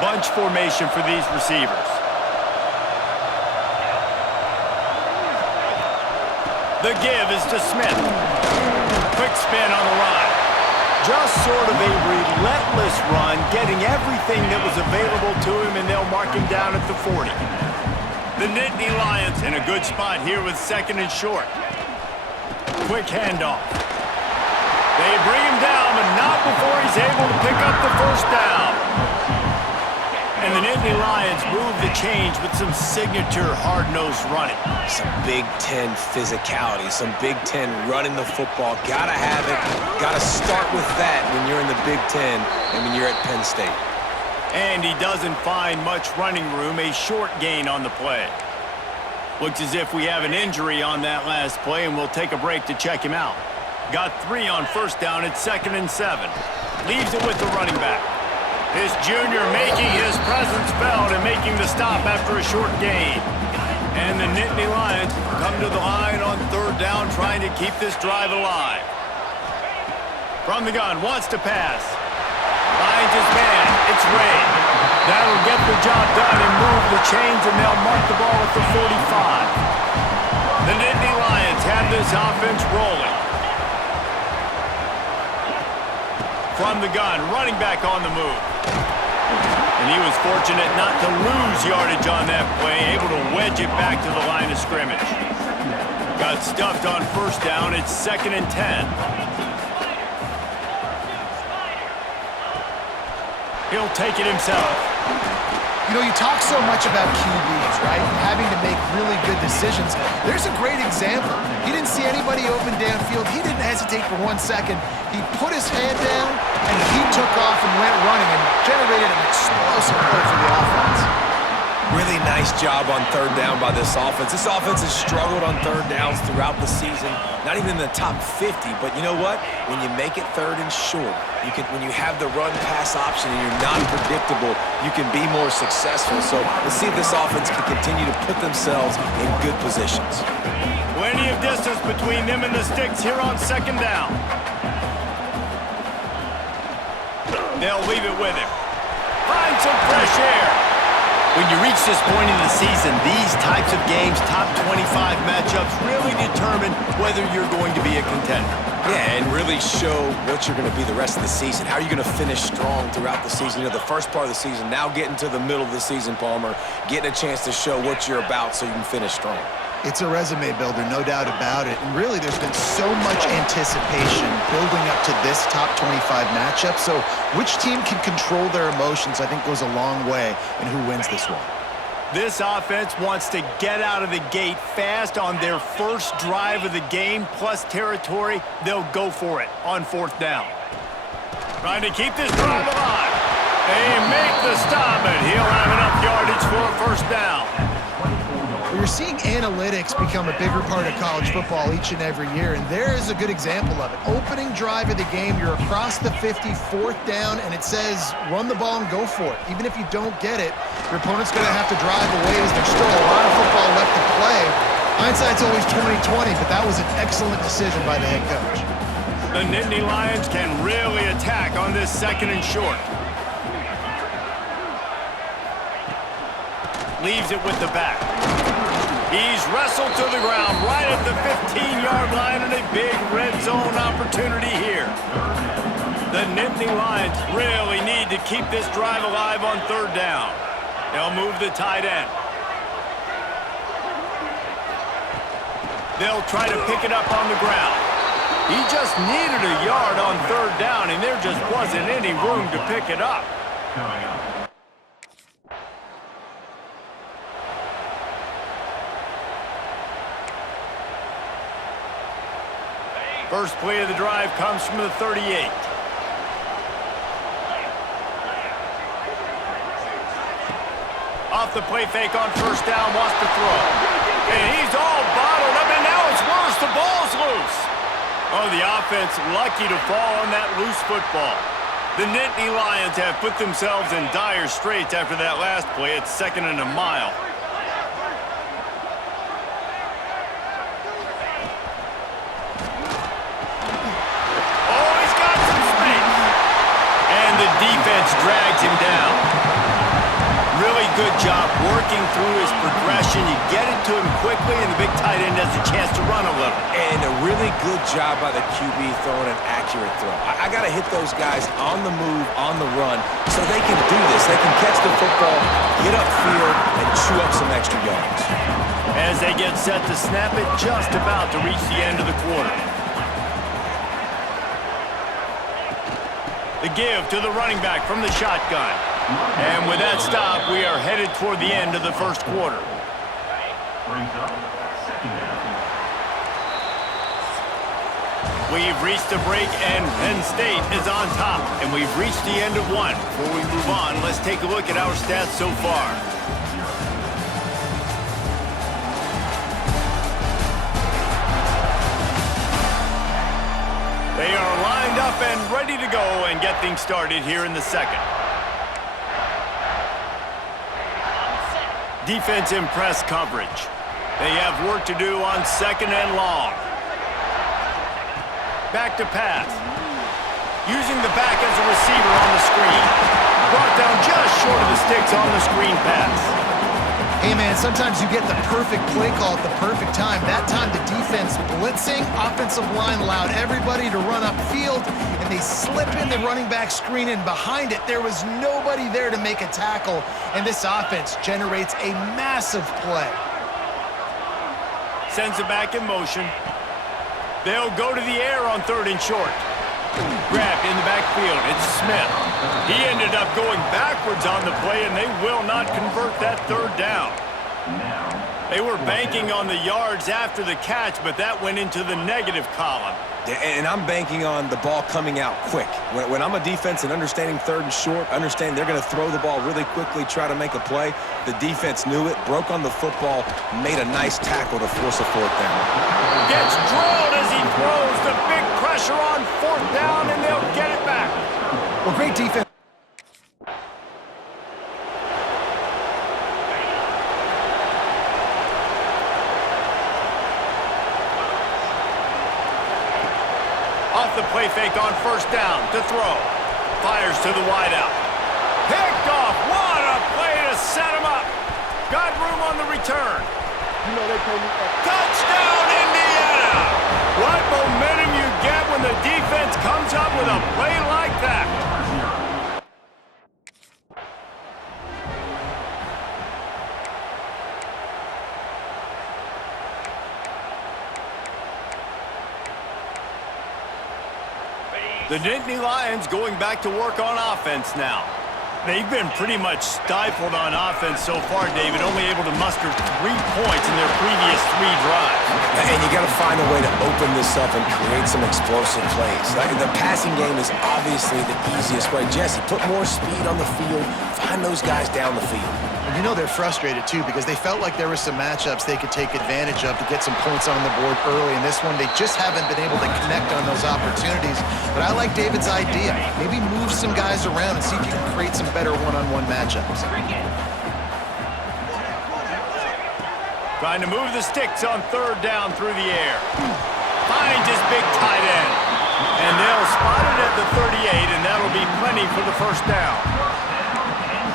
Bunch formation for these receivers. The give is to Smith. Quick spin on the run. Just sort of a relentless run, getting everything that was available to him, and they'll mark him down at the 40. The Nittany Lions in a good spot here with second and short. Quick handoff. They bring him down, but not before he's able to pick up the first down. And the Nittany Lions move the change with some signature hard-nosed running. Some Big Ten physicality, some Big Ten running the football. Gotta have it. Gotta start with that when you're in the Big Ten and when you're at Penn State. And he doesn't find much running room, a short gain on the play. Looks as if we have an injury on that last play, and we'll take a break to check him out. Got 3 on first down at 2nd and 7. Leaves it with the running back. This junior making his presence felt and making the stop after a short gain. And the Nittany Lions come to the line on 3rd down, trying to keep this drive alive. From the gun, wants to pass. Finds his man. It's Ray. That'll get the job done and move the chains, and they'll mark the ball at the 45. The Nittany Lions have this offense rolling. From the gun, running back on the move. And he was fortunate not to lose yardage on that play, able to wedge it back to the line of scrimmage. Got stuffed on first down. It's 2nd and 10. He'll take it himself. You know, you talk so much about QBs, right? Having to make really good decisions. There's a great example. He didn't see anybody open downfield. He didn't hesitate for 1 second. He put his hand down, and he took off and went running and generated an explosive play for the offense. Really nice job on 3rd down by this offense. This offense has struggled on 3rd downs throughout the season. Not even in the top 50, but you know what? When you make it 3rd and short, when you have the run-pass option and you're not predictable, you can be more successful. So let's see if this offense can continue to put themselves in good positions. Plenty of distance between them and the sticks here on 2nd down. They'll leave it with him. Find some fresh air. When you reach this point in the season, these types of games, top 25 matchups, really determine whether you're going to be a contender. Yeah, and really show what you're going to be the rest of the season. How are you going to finish strong throughout the season? You know, the first part of the season, now getting to the middle of the season, Palmer, getting a chance to show what you're about so you can finish strong. It's a resume builder, no doubt about it. And really, there's been so much anticipation building up to this top 25 matchup. So which team can control their emotions, I think, goes a long way in who wins this one. This offense wants to get out of the gate fast on their first drive of the game, plus territory. They'll go for it on 4th down. Trying to keep this drive alive. They make the stop, and he'll have enough yardage for a first down. You're seeing analytics become a bigger part of college football each and every year, and there is a good example of it. Opening drive of the game, you're across the 50, 4th down, and it says run the ball and go for it. Even if you don't get it, your opponent's going to have to drive away as there's still a lot of football left to play. Hindsight's always 20/20, but that was an excellent decision by the head coach. The Nittany Lions can really attack on this 2nd and short. Leaves it with the back. He's wrestled to the ground right at the 15-yard line, and a big red zone opportunity here. The Nittany Lions really need to keep this drive alive on 3rd down. They'll move the tight end. They'll try to pick it up on the ground. He just needed a yard on 3rd down, and there just wasn't any room to pick it up. First play of the drive comes from the 38. Off the play fake on first down, wants to throw. And he's all bottled up, and now it's worse. The ball's loose. Oh, the offense lucky to fall on that loose football. The Nittany Lions have put themselves in dire straits after that last play. It's 2nd and a mile. Defense drags him down. Really good job working through his progression. You get it to him quickly, and the big tight end has a chance to run a little. And a really good job by the QB throwing an accurate throw. I got to hit those guys on the move, on the run, so they can do this. They can catch the football, get upfield, and chew up some extra yards. As they get set to snap it, just about to reach the end of the quarter. The give to the running back from the shotgun. And with that stop, we are headed toward the end of the first quarter. We've reached a break, and Penn State is on top. And we've reached the end of one. Before we move on, let's take a look at our stats so far. They are lined up and ready to go and get things started here in the second. Defense in press coverage. They have work to do on second and long. Back to pass. Using the back as a receiver on the screen. Brought down just short of the sticks on the screen pass. Hey, man, sometimes you get the perfect play call at the perfect time. That time the defense blitzing, offensive line allowed everybody to run upfield, and they slip in the running back screen, and behind it, there was nobody there to make a tackle, and this offense generates a massive play. Sends it back in motion. They'll go to the air on third and short. Grabbed in the backfield. It's Smith. He ended up going backwards on the play, and they will not convert that third down. They were banking on the yards after the catch, but that went into the negative column. And I'm banking on the ball coming out quick. When I'm a defense and understanding third and short, understand they're going to throw the ball really quickly, try to make a play. The defense knew it, broke on the football, made a nice tackle to force a fourth down. Gets drilled as he throws. The big pressure on fourth down, and they'll get it back. Well, great defense. Off the play fake on first down to throw. Fires to the wideout. Picked off. What a play to set him up. Got room on the return. Touchdown, Indiana! What momentum you get when the defense comes up with a play like that. The Nittany Lions going back to work on offense now. They've been pretty much stifled on offense so far, David, only able to muster 3 points in their previous 3 drives. And you got to find a way to open this up and create some explosive plays. The passing game is obviously the easiest way. Jesse, put more speed on the field, find those guys down the field. You know they're frustrated, too, because they felt like there were some matchups they could take advantage of to get some points on the board early. In this one, they just haven't been able to connect on those opportunities. But I like David's idea. Maybe move some guys around and see if you can create some better one-on-one matchups. Trying to move the sticks on third down through the air. Finds his big tight end. And they'll spot it at the 38, and that'll be plenty for the first down.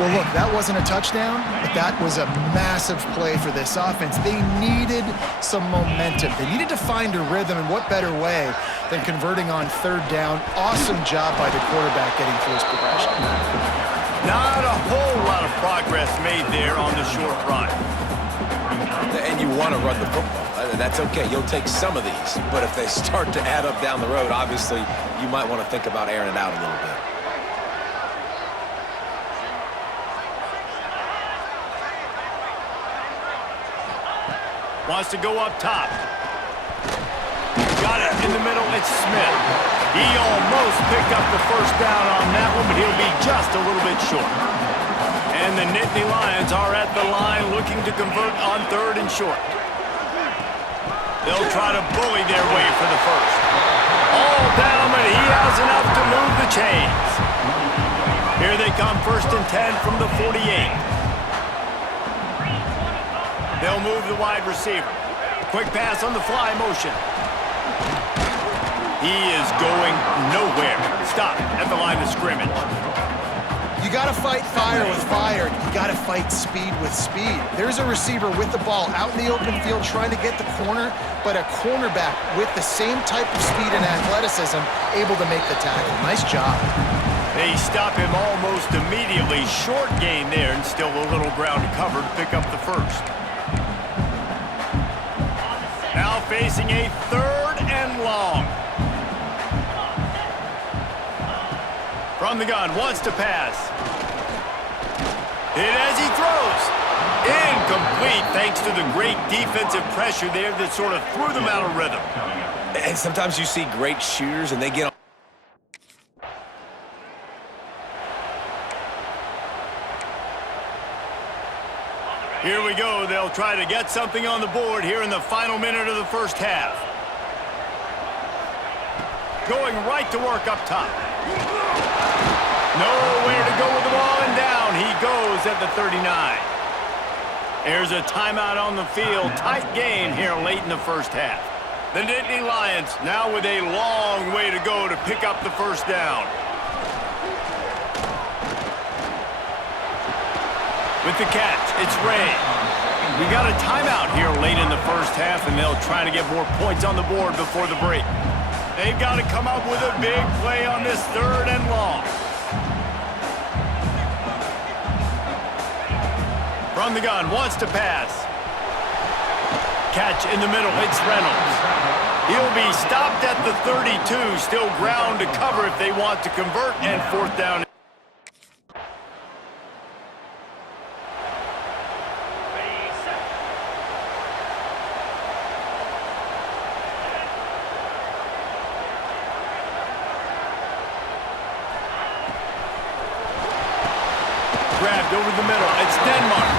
Well, look, that wasn't a touchdown, but that was a massive play for this offense. They needed some momentum. They needed to find a rhythm, and what better way than converting on third down. Awesome job by the quarterback getting through his progression. Not a whole lot of progress made there on the short run. And you want to run the football. That's okay. You'll take some of these. But if they start to add up down the road, obviously, you might want to think about airing it out a little bit. Wants to go up top. Got it in the middle. It's Smith. He almost picked up the first down on that one, but he'll be just a little bit short. And the Nittany Lions are at the line looking to convert on third and short. They'll try to bully their way for the first. All down, but he has enough to move the chains. Here they come, 1st and 10 from the 48. They'll move the wide receiver. Quick pass on the fly motion. He is going nowhere. Stop at the line of scrimmage. You got to fight fire with fire. You got to fight speed with speed. There's a receiver with the ball out in the open field trying to get the corner, but a cornerback with the same type of speed and athleticism able to make the tackle. Nice job. They stop him almost immediately. Short gain there and still a little ground to cover to pick up the first. Now facing a 3rd and long. From the gun, wants to pass. Hit as he throws. Incomplete thanks to the great defensive pressure there that sort of threw them out of rhythm. And sometimes you see great shooters and they get on. Here we go. They'll try to get something on the board here in the final minute of the first half. Going right to work up top. Nowhere to go with the ball, and down he goes at the 39. There's a timeout on the field. Tight game here late in the first half. The Nittany Lions now with a long way to go to pick up the first down. With the catch, it's Ray. We got a timeout here late in the first half, and they'll try to get more points on the board before the break. They've got to come up with a big play on this 3rd and long. From the gun, wants to pass. Catch in the middle, it's Reynolds. He'll be stopped at the 32, still ground to cover if they want to convert, and 4th down. Grabbed over the middle. It's Denmark.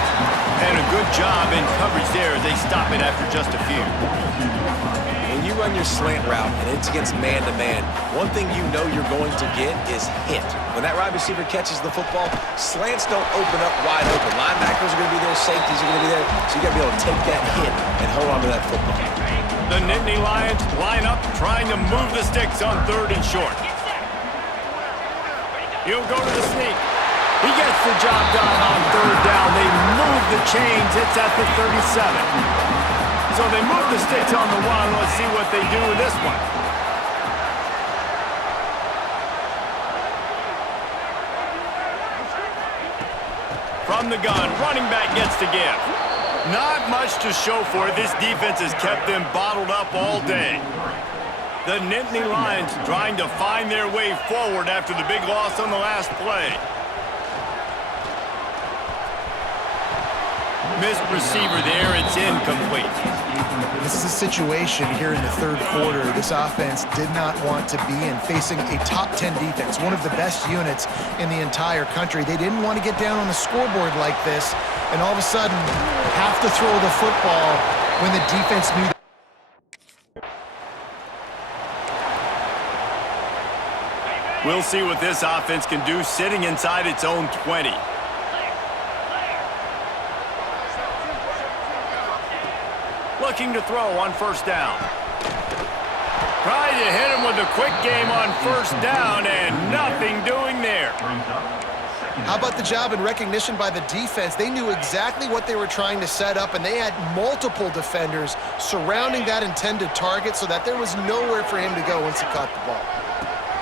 And a good job in coverage there as they stop it after just a few. When you run your slant route and it's against man-to-man, one thing you know you're going to get is hit. When that wide receiver catches the football, slants don't open up wide open. Linebackers are going to be there, safeties are going to be there, so you got to be able to take that hit and hold on to that football. The Nittany Lions line up, trying to move the sticks on 3rd and short. He'll go to the sneak. He gets the job done on 3rd down. They move the chains. It's at the 37. So they move the sticks on the 1. Let's see what they do with this one. From the gun, running back gets to give. Not much to show for it. This defense has kept them bottled up all day. The Nittany Lions trying to find their way forward after the big loss on the last play. Missed receiver there, it's incomplete. This is a situation here in the 3rd quarter this offense did not want to be in, facing a top 10 defense, one of the best units in the entire country. They didn't want to get down on the scoreboard like this and all of a sudden have to throw the football when the defense knew. We'll see what this offense can do sitting inside its own 20. Looking to throw on 1st down. Trying to hit him with a quick game on 1st down, and nothing doing there. How about the job and recognition by the defense? They knew exactly what they were trying to set up, and they had multiple defenders surrounding that intended target so that there was nowhere for him to go once he caught the ball.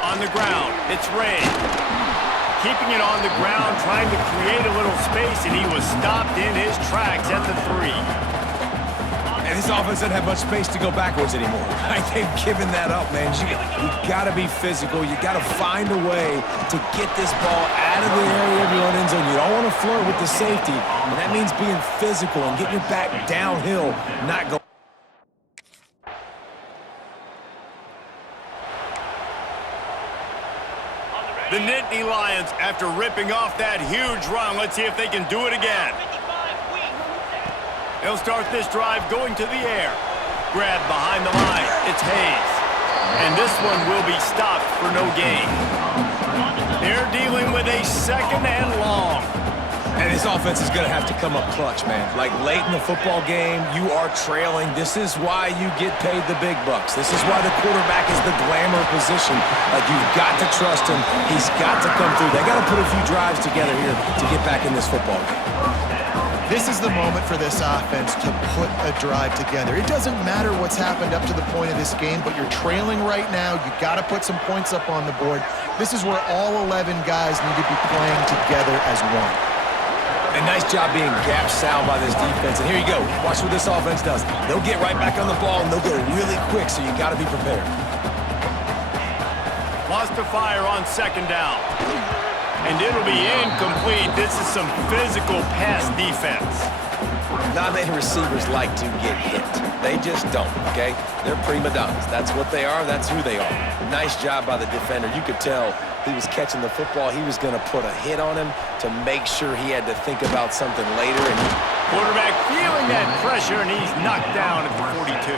On the ground, it's Ray. Keeping it on the ground, trying to create a little space, and he was stopped in his tracks at the 3. And this offense doesn't have much space to go backwards anymore. Right? They've given that up, man. You got to be physical. You got to find a way to get this ball out of the area of your own end zone. You don't want to flirt with the safety, and that means being physical and getting your back downhill, not going. The Nittany Lions, after ripping off that huge run, let's see if they can do it again. They'll start this drive going to the air. Grab behind the line. It's Hayes. And this one will be stopped for no gain. They're dealing with a 2nd and long. And this offense is going to have to come up clutch, man. Like late in the football game, you are trailing. This is why you get paid the big bucks. This is why the quarterback is the glamour position. Like, you've got to trust him. He's got to come through. They got to put a few drives together here to get back in this football game. This is the moment for this offense to put a drive together. It doesn't matter what's happened up to the point of this game, but you're trailing right now. You got to put some points up on the board. This is where all 11 guys need to be playing together as one. A nice job being gap sound by this defense. And here you go. Watch what this offense does. They'll get right back on the ball, and they'll go really quick, so you got to be prepared. Wants to fire on second down. And it'll be incomplete. This is some physical pass defense. Not many receivers like to get hit. They just don't, okay? They're prima donnas. That's what they are. That's who they are. Nice job by the defender. You could tell he was catching the football. He was going to put a hit on him to make sure he had to think about something later. And quarterback feeling that pressure, and he's knocked down at the 42.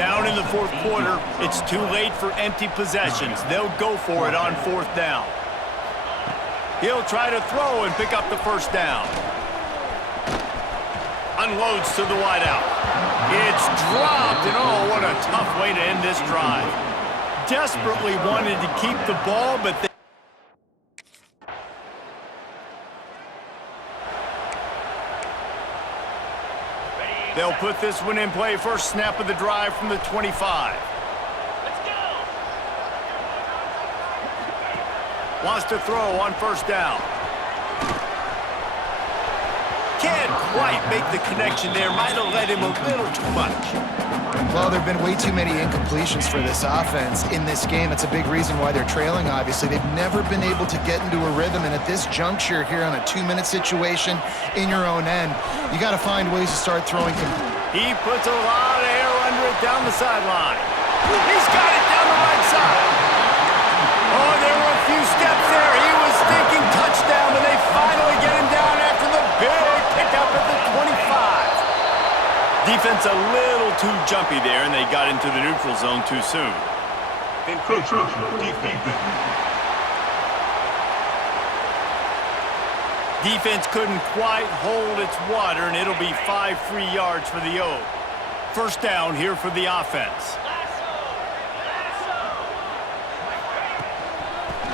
Down in the fourth quarter, it's too late for empty possessions. They'll go for it on fourth down. He'll try to throw and pick up the first down. Unloads to the wideout. It's dropped, and oh, what a tough way to end this drive. Desperately wanted to keep the ball, but they'll put this one in play. First snap of the drive from the 25. Wants to throw on first down. Can't quite make the connection there. Might have led him a little too much. Well, there have been way too many incompletions for this offense in this game. It's a big reason why they're trailing, obviously. They've never been able to get into a rhythm, and at this juncture here on a 2-minute situation in your own end, you got to find ways to start throwing. He puts a lot of air under it down the sideline. He's got it down the right side. Oh, there were a few steps there. He was thinking touchdown, but they finally get him down after the big pickup at the 25. Defense a little too jumpy there, and they got into the neutral zone too soon. Encroachment defense. Defense couldn't quite hold its water, and it'll be 5 free yards for the O. First down here for the offense.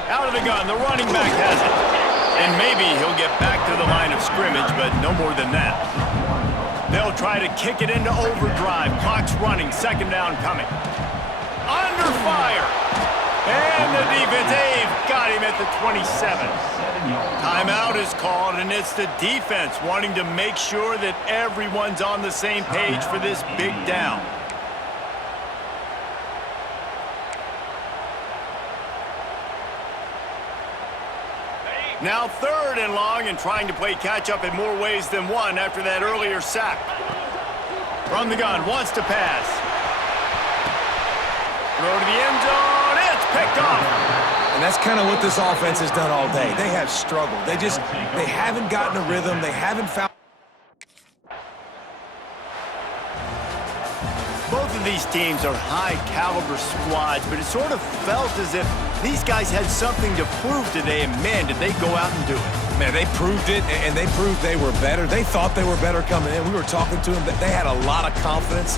Out of the gun, the running back has it. And maybe he'll get back to the line of scrimmage, but no more than that. They'll try to kick it into overdrive. Clock's running, second down coming. Under fire. And the defense, they've got him at the 27. Timeout is called, and it's the defense wanting to make sure that everyone's on the same page for this big down. Now third and long, and trying to play catch-up in more ways than one after that earlier sack. From the gun, wants to pass. Throw to the end zone, it's picked off. And that's kind of what this offense has done all day. They have struggled. They haven't gotten a rhythm. They haven't found. Both of these teams are high-caliber squads, but it sort of felt as if these guys had something to prove today, and man, did they go out and do it. Man, they proved it, and they proved they were better. They thought they were better coming in. We were talking to them. They had a lot of confidence.